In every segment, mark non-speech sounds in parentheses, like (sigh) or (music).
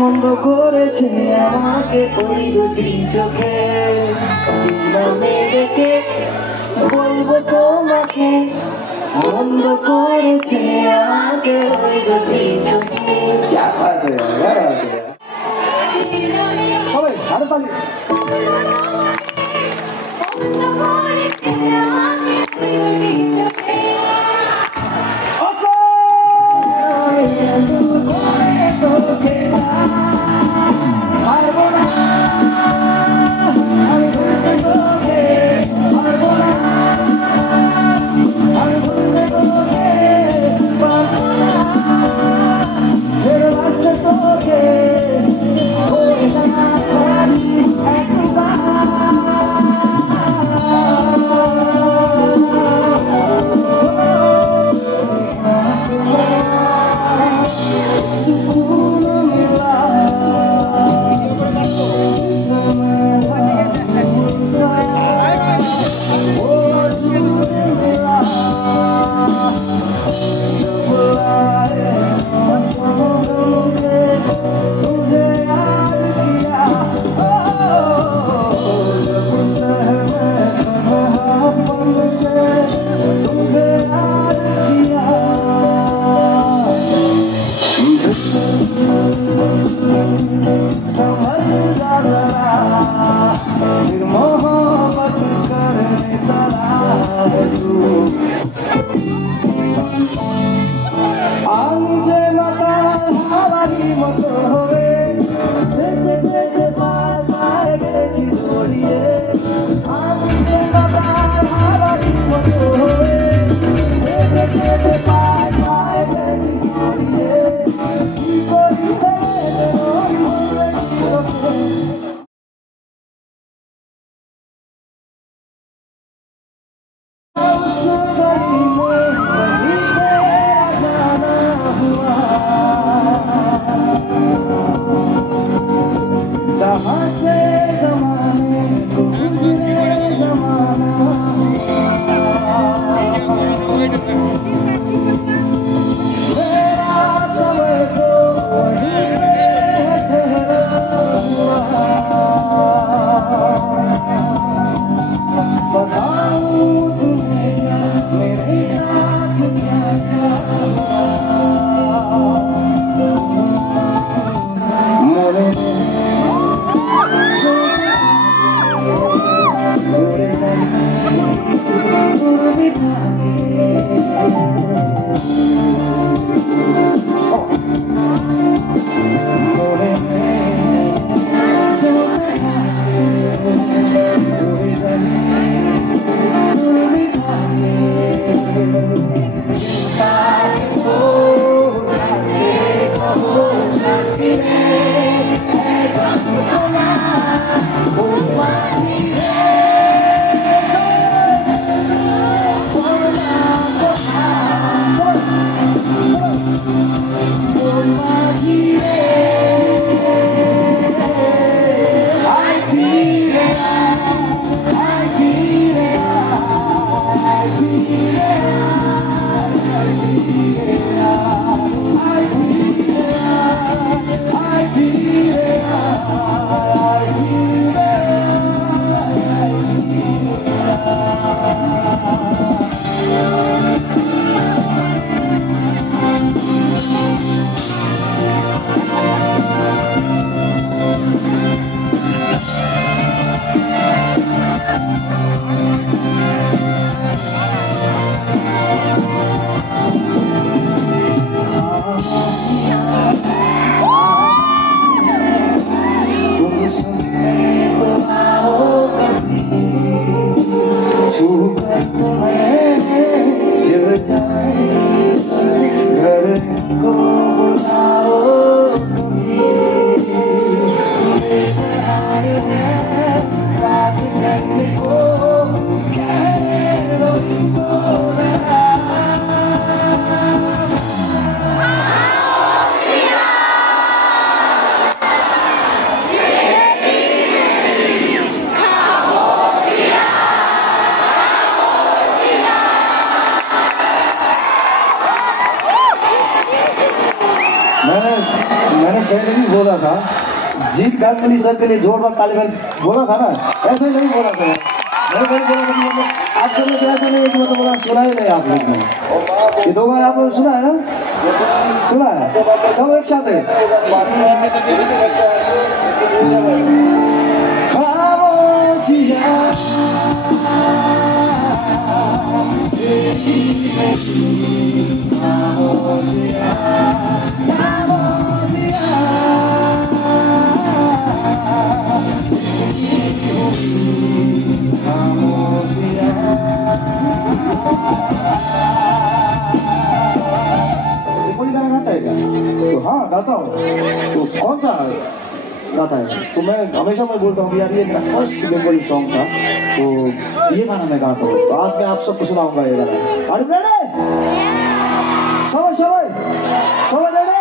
মন্দ করেছে আমাকে ওই দুটি চোখে। নামে ডেকে বলব মন্দ করেছে আমাকে ওই দুটি সবাই ভালো তালি। Bye. Oh. पहले भी बोला था जीत गांगुली सर के लिए जोरदार ताली बन बोला था ना ऐसा ही नहीं बोला था मैं नहीं बोला था कि मतलब आप सब में से ऐसा नहीं है कि मतलब वहाँ सुना ही नहीं आप लोग ने ये दो बार आप लोग सुना है ना सुना है चलो एक साथ है खामोशियाँ मैं हमेशा मैं बोलता हूँ यार ये मेरा फ़र्स्ट बंगाली सॉन्ग था तो ये गाना मैं गाता हूँ। तो आज मैं आप सबको सुनाऊँगा ये गाना। अरे रेडे सबाई सबाई सबाई रेडे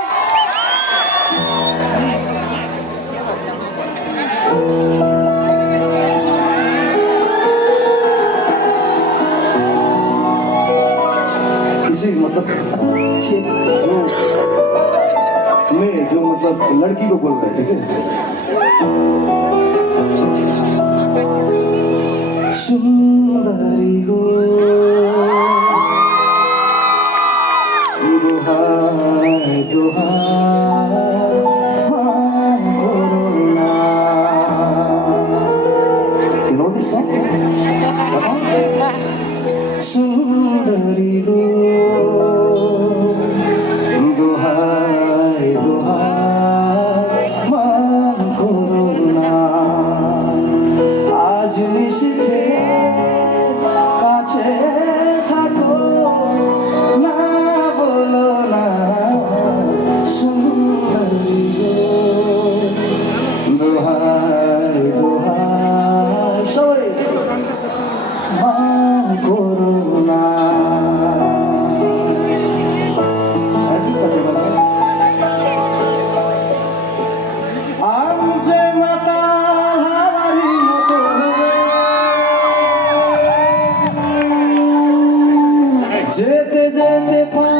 किसी मतलब अच्छे जो में जो मतलब लड़की को बोल रहे हैं, ठीक है? (laughs) सुंदरी presente este para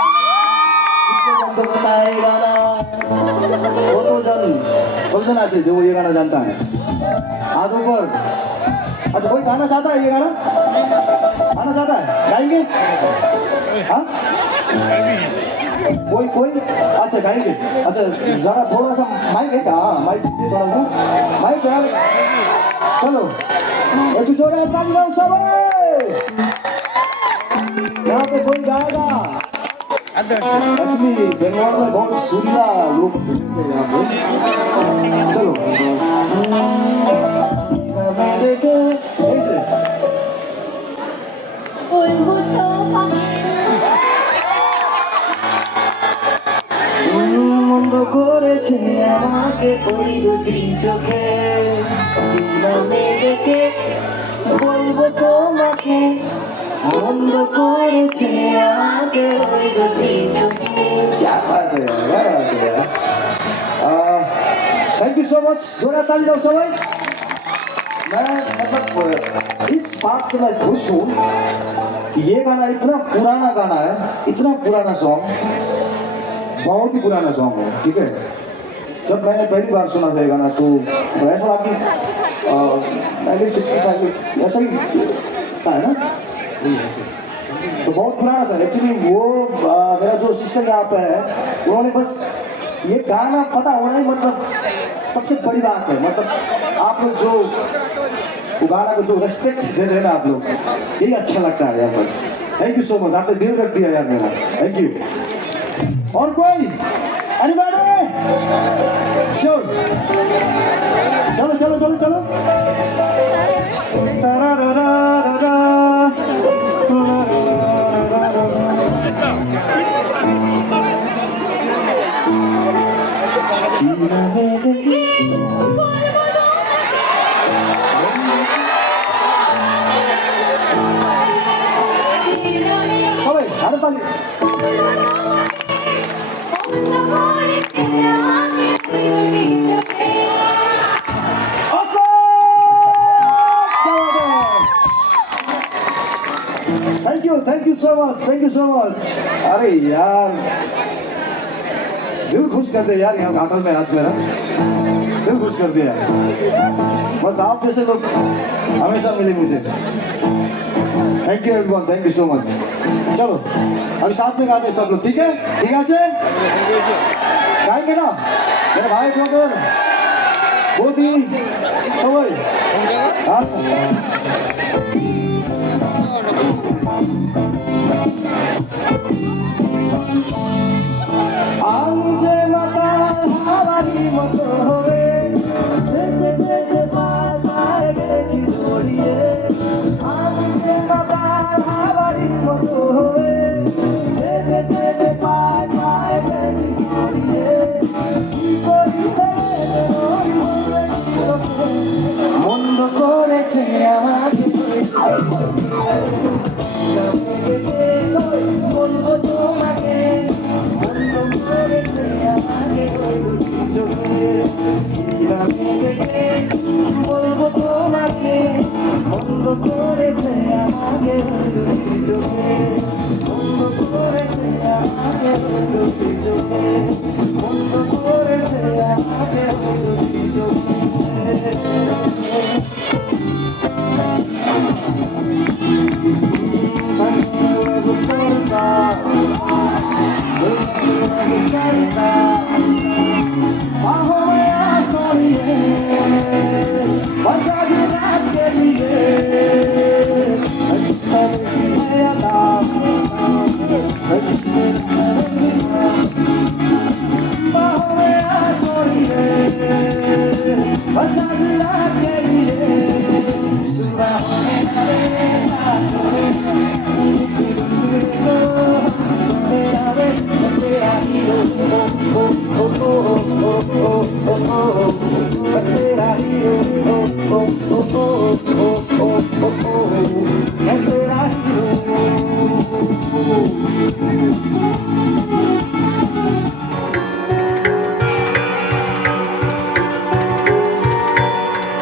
कितने जन को पता है ये गाना वो तो जन वो जन আছে जो ये गाना जानता है हाथ ऊपर अच्छा कोई गाना चाहता है ये गाना गाना चाहता है गाएंगे हाँ कोई कोई अच्छा गाएंगे अच्छा जरा थोड़ा सा माइक है क्या हाँ माइक दीजिए थोड़ा सा माइक यार चलो একটু জোরে তালি দাও সবাই यहाँ पे कोई गाएगा एक्चुअली बंगाल में बहुत सुरीला लोग मिलते हैं यहाँ पे चलो मेरे के ऐसे বলবো তোমাকে মন্দ করেছে আমাকে ওই দুটি চোখে কি নামে ডেকে বলবো তোমাকে মন্দ করেছে আমাকে ওই দুটি চোখে क्या बात है यार क्या बात है यार थैंक यू सो मच जोरा ताली दो सबाई मैं मतलब इस बात से मैं खुश हूँ कि ये गाना इतना पुराना गाना है इतना पुराना सॉन्ग बहुत ही पुराना सॉन्ग है ठीक है जब मैंने पहली बार सुना था ये गाना तो, तो ऐसा लगा कि नाइनटीन सिक्सटी फाइव ऐसा ही था है ना? तो बहुत पुराना सॉन्ग एक्चुअली वो आ, मेरा जो सिस्टर यहाँ पे है उन्होंने बस ये गाना पता होना ही मतलब सबसे बड़ी बात है। मतलब आप लोग जो वो गाना को जो रेस्पेक्ट दे रहे हैं ना आप लोग यही अच्छा लगता है यार बस। थैंक यू सो मच आपने दिल रख दिया यार मेरा। थैंक यू और कोई? अनिवार्य শিওর চলো চলো চলো চলো। You thank you so much thank you so much अरे यार, दिल खुश कर दे यार यहाँ घाटल में आज मेरा। दिल खुश कर दिया बस आप जैसे लोग हमेशा मिले मुझे। Thank you everyone thank you so much चलो, अभी साथ में गाते सब लोग, ठीक है? ठीक है अच्छे गाएँगे ना? मेरे भाई ब्रदर, बोधी सबाई हाँ।